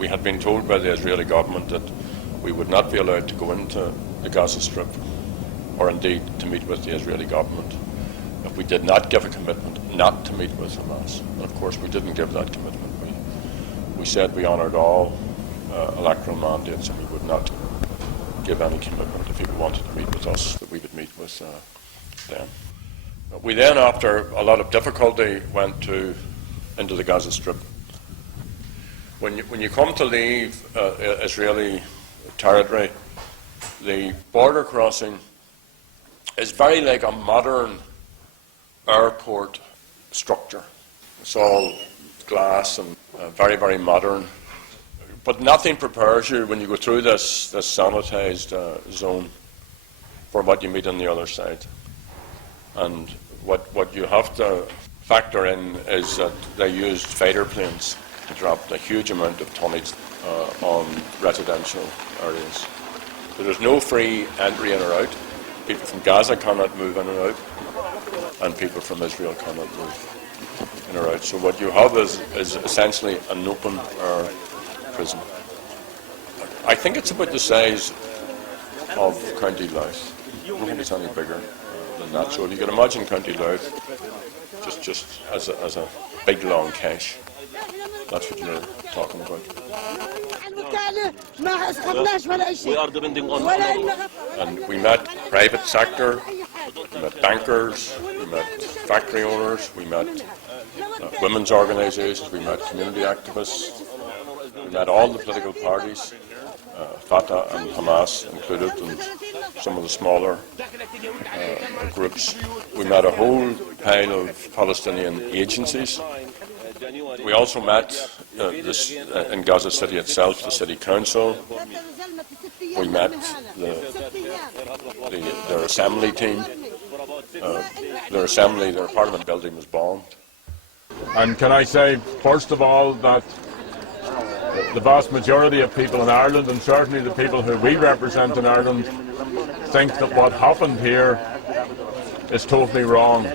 We had been told by the Israeli government that we would not be allowed to go into the Gaza Strip or indeed to meet with the Israeli government if we did not give a commitment not to meet with Hamas. And of course we didn't give that commitment. We said we honoured all electoral mandates and we would not give any commitment if people wanted to meet with us that we would meet with them. We then, after a lot of difficulty, went into the Gaza Strip. When you come to leave Israeli territory, the border crossing is very like a modern airport structure. It's all glass and very, very modern. But nothing prepares you when you go through this sanitized zone for what you meet on the other side. And what you have to factor in is that they used fighter planes to drop a huge amount of tonnage on residential areas. So there's no free entry in or out. People from Gaza cannot move in and out, and people from Israel cannot move in or out. So what you have is essentially an open air prison. I think it's about the size of County Louth. I don't think it's any bigger than that. So you can imagine County Louth just as a big long cache. That's what you're talking about. And we met private sector, we met bankers, we met factory owners, we met women's organisations, we met community activists, we met all the political parties, Fatah and Hamas included, and some of the smaller groups. We met a whole pile of Palestinian agencies. We also met in Gaza City itself, the city council. We met their assembly team. Their parliament building was bombed. And can I say, first of all, that the vast majority of people in Ireland, and certainly the people who we represent in Ireland, think that what happened here is totally wrong.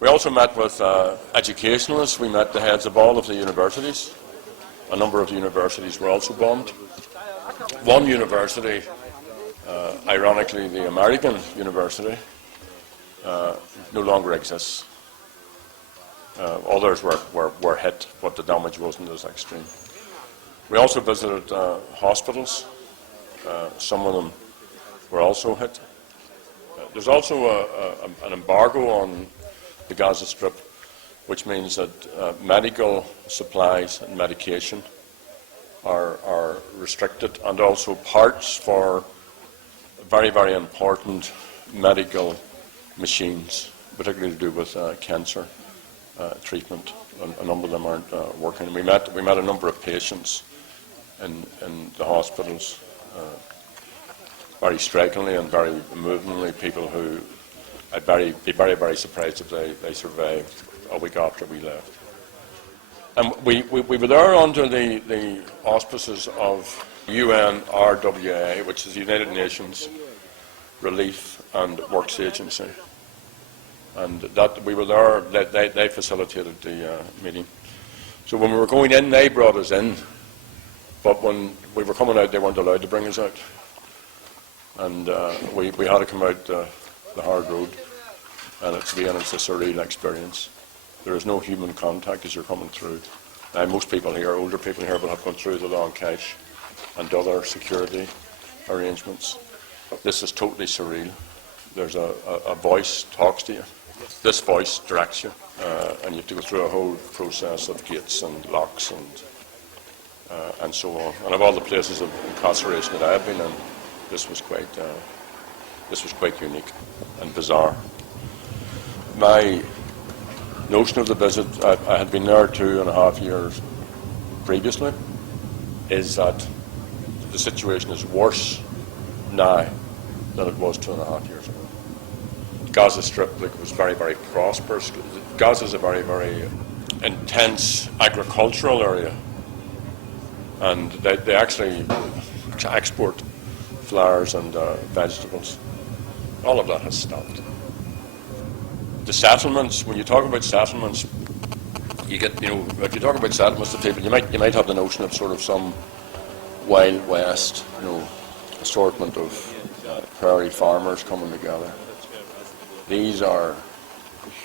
We also met with educationalists. We met the heads of all of the universities. A number of the universities were also bombed. One university, ironically the American university, no longer exists. Others were hit, but the damage wasn't as extreme. We also visited hospitals. Some of them were also hit. There's also an embargo on the Gaza Strip, which means that medical supplies and medication are restricted, and also parts for very, very important medical machines, particularly to do with cancer treatment. A number of them aren't working. We met a number of patients in the hospitals, very strikingly and very movingly, people who I'd be very, very surprised if they survived a week after we left. And we were there under the auspices of UNRWA, which is the United Nations Relief and Works Agency. And that we were there, they facilitated the meeting. So when we were going in, they brought us in, but when we were coming out, they weren't allowed to bring us out. And we had to come out the hard road, and it's a surreal experience. There is no human contact as you're coming through. Now, most people here, older people here, will have gone through the long cache and other security arrangements. This is totally surreal. There's a voice talks to you. This voice directs you, and you have to go through a whole process of gates and locks and so on. And of all the places of incarceration that I have been in, this was quite unique and bizarre. My notion of the visit, I had been there 2.5 years previously, is that the situation is worse now than it was 2.5 years ago. Gaza Strip was very, very prosperous. Gaza is a very, very intense agricultural area, and they actually export flowers and vegetables. All of that has stopped. The settlements, when you talk about settlements, you get, if you talk about settlements of people, you might have the notion of sort of some Wild West, assortment of prairie farmers coming together. These are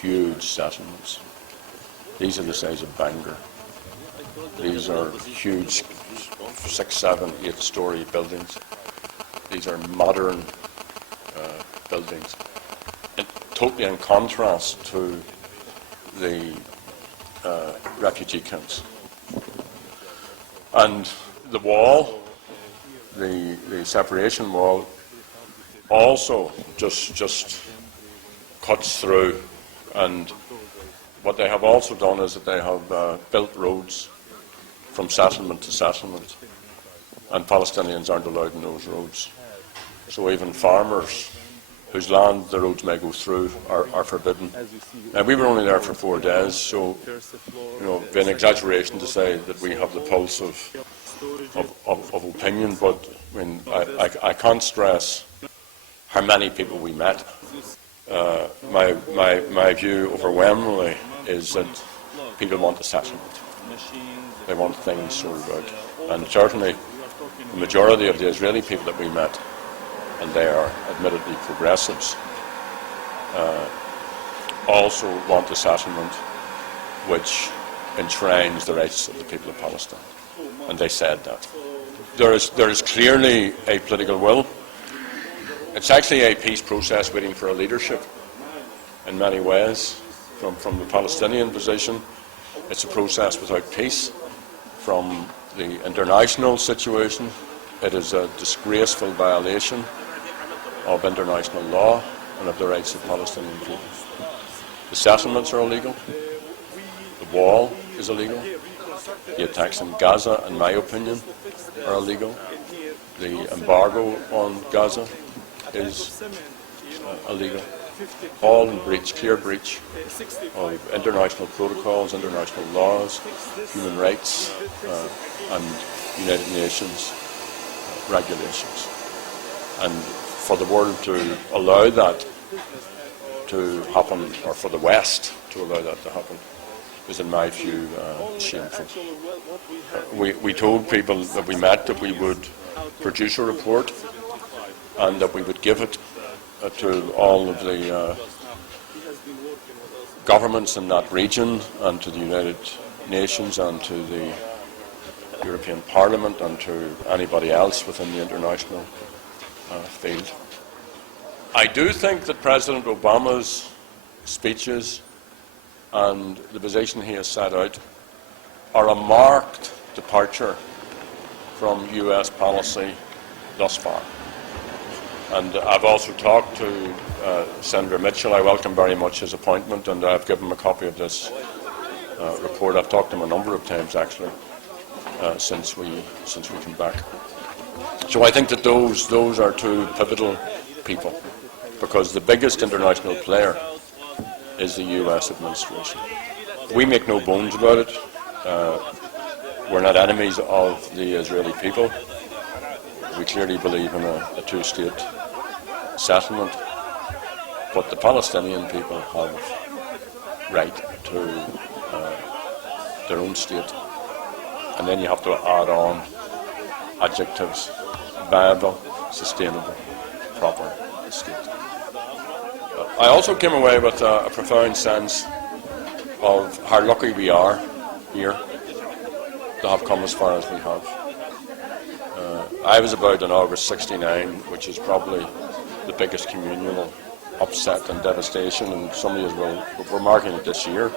huge settlements. These are the size of Bangor. These are huge 6, 7, 8-story buildings. These are modern buildings, totally in contrast to the refugee camps. And the wall, the separation wall, also just cuts through. And what they have also done is that they have built roads from settlement to settlement, and Palestinians aren't allowed in those roads. So even farmers whose land the roads may go through are forbidden. Now, we were only there for 4 days, so it'd be an exaggeration to say that we have the pulse of opinion, but I can't stress how many people we met. My view overwhelmingly is that people want a settlement. They want things sorted out. And certainly the majority of the Israeli people that we met, and they are admittedly progressives, also want a settlement which enshrines the rights of the people of Palestine. And they said that. There is clearly a political will. It's actually a peace process waiting for a leadership in many ways. From the Palestinian position, it's a process without peace. From the international situation, it is a disgraceful violation of international law and of the rights of Palestinian people. The settlements are illegal. The wall is illegal. The attacks in Gaza, in my opinion, are illegal. The embargo on Gaza is illegal. All in breach, clear breach of international protocols, international laws, human rights, and United Nations regulations. And for the world to allow that to happen, or for the West to allow that to happen, is, in my view, shameful. We told people that we met that we would produce a report and that we would give it to all of the governments in that region, and to the United Nations, and to the European Parliament, and to anybody else within the international field. I do think that President Obama's speeches and the position he has set out are a marked departure from US policy thus far. And I've also talked to Senator Mitchell. I welcome very much his appointment, and I've given him a copy of this report. I've talked to him a number of times, actually, since we came back. So I think that those are two pivotal people, because the biggest international player is the US administration. We make no bones about it. We're not enemies of the Israeli people. We clearly believe in a two-state settlement, but the Palestinian people have right to their own state, and then you have to add on adjectives: viable, sustainable, proper state. I also came away with a profound sense of how lucky we are here to have come as far as we have. I was about in August '69, which is probably the biggest communal upset and devastation, and some of you we're marking it this year.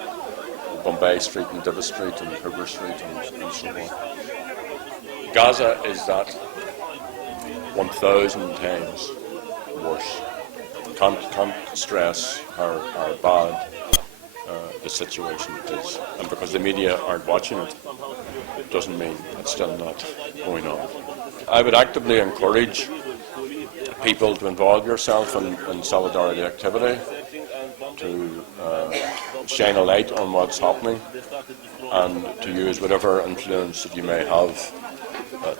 Bombay Street and Divis Street and Hoover Street and so on. Gaza is that 1,000 times worse. Can't stress how bad the situation is. And because the media aren't watching it, doesn't mean it's still not going on. I would actively encourage people to involve yourself in solidarity activity, to shine a light on what's happening, and to use whatever influence that you may have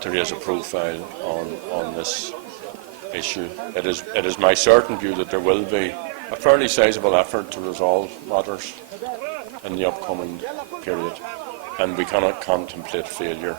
to raise a profile on this issue. It is my certain view that there will be a fairly sizable effort to resolve matters in the upcoming period, and we cannot contemplate failure.